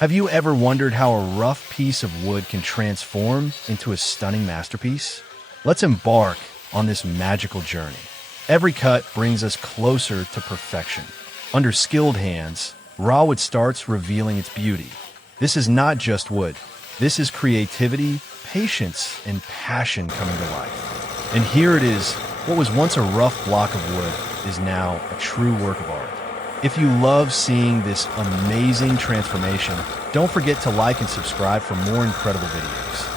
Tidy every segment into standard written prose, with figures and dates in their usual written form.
Have you ever wondered how a rough piece of wood can transform into a stunning masterpiece? Let's embark on this magical journey. Every cut brings us closer to perfection. Under skilled hands, raw wood starts revealing its beauty. This is not just wood. This is creativity, patience, and passion coming to life. And here it is, what was once a rough block of wood is now a true work of art. If you love seeing this amazing transformation, don't forget to like and subscribe for more incredible videos.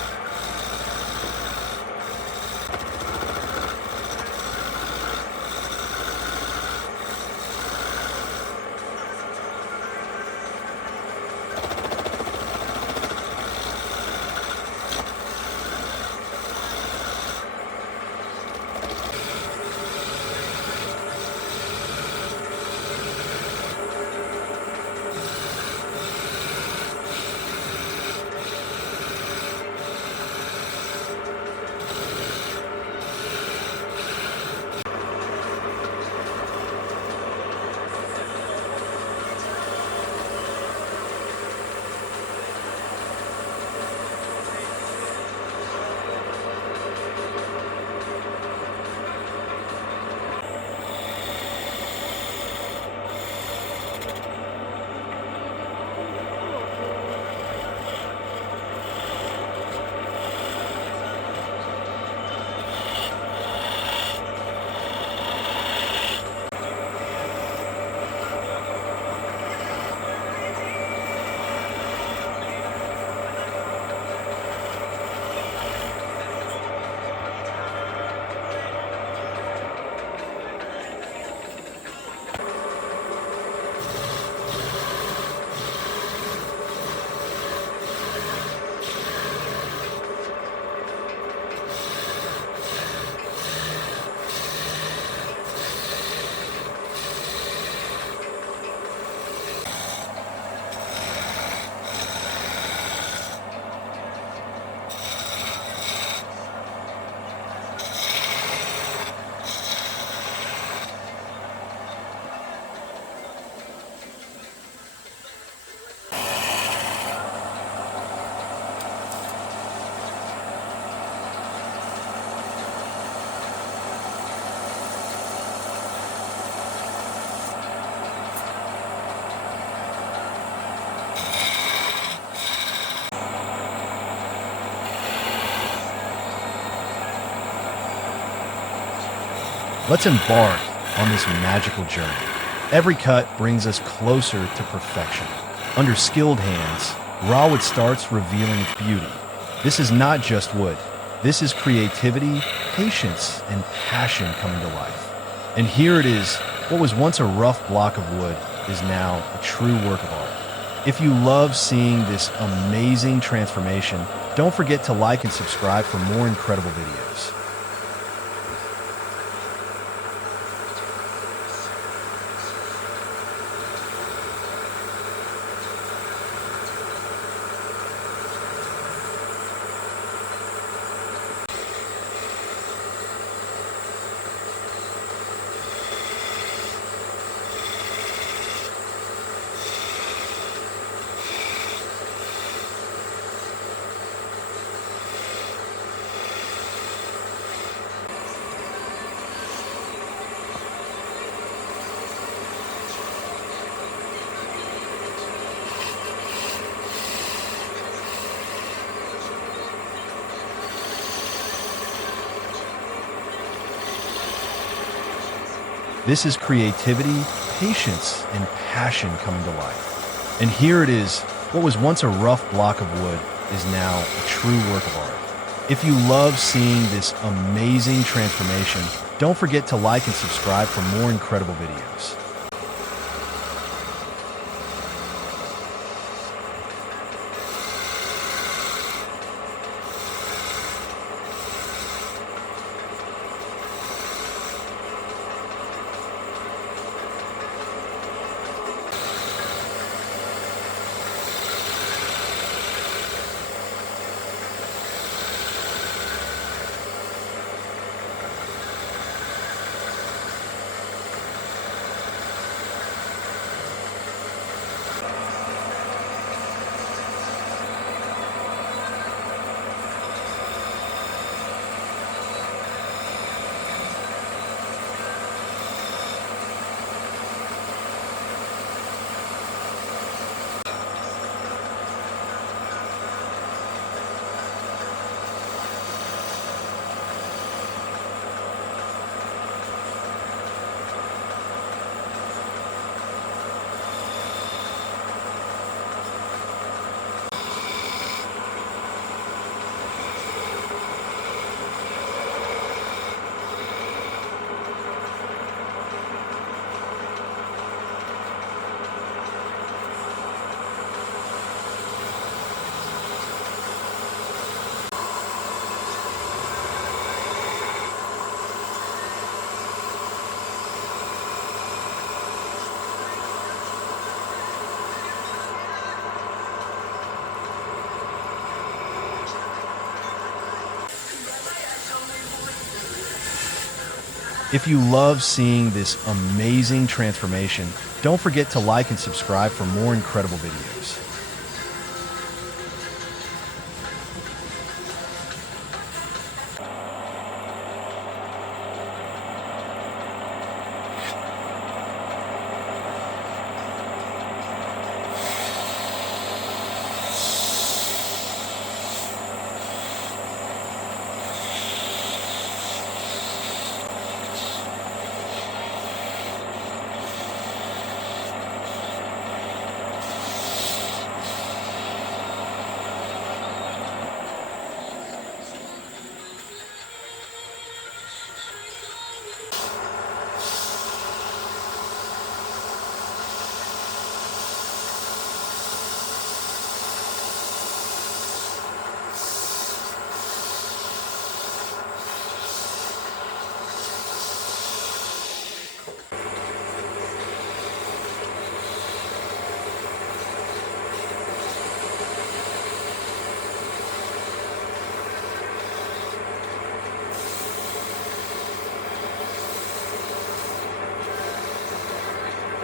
Let's embark on this magical journey. Every cut brings us closer to perfection. Under skilled hands, raw wood starts revealing its beauty. This is not just wood. This is creativity, patience, and passion coming to life. And here it is, what was once a rough block of wood is now a true work of art. If you love seeing this amazing transformation, don't forget to like and subscribe for more incredible videos. This is creativity, patience, and passion coming to life. And here it is, what was once a rough block of wood is now a true work of art. If you love seeing this amazing transformation, don't forget to like and subscribe for more incredible videos. If you love seeing this amazing transformation, don't forget to like and subscribe for more incredible videos.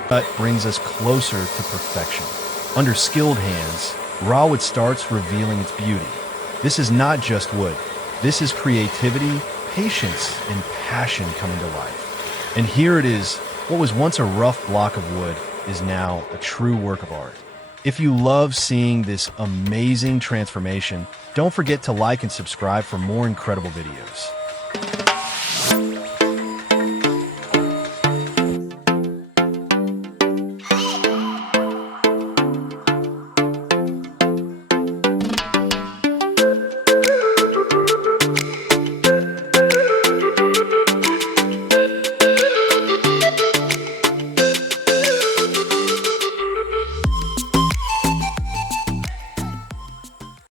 Cut brings us closer to perfection. Under skilled hands, raw wood starts revealing its beauty. This is not just wood. This is creativity, patience, and passion coming to life. And here it is. What was once a rough block of wood is now a true work of art. If you love seeing this amazing transformation, don't forget to like and subscribe for more incredible videos.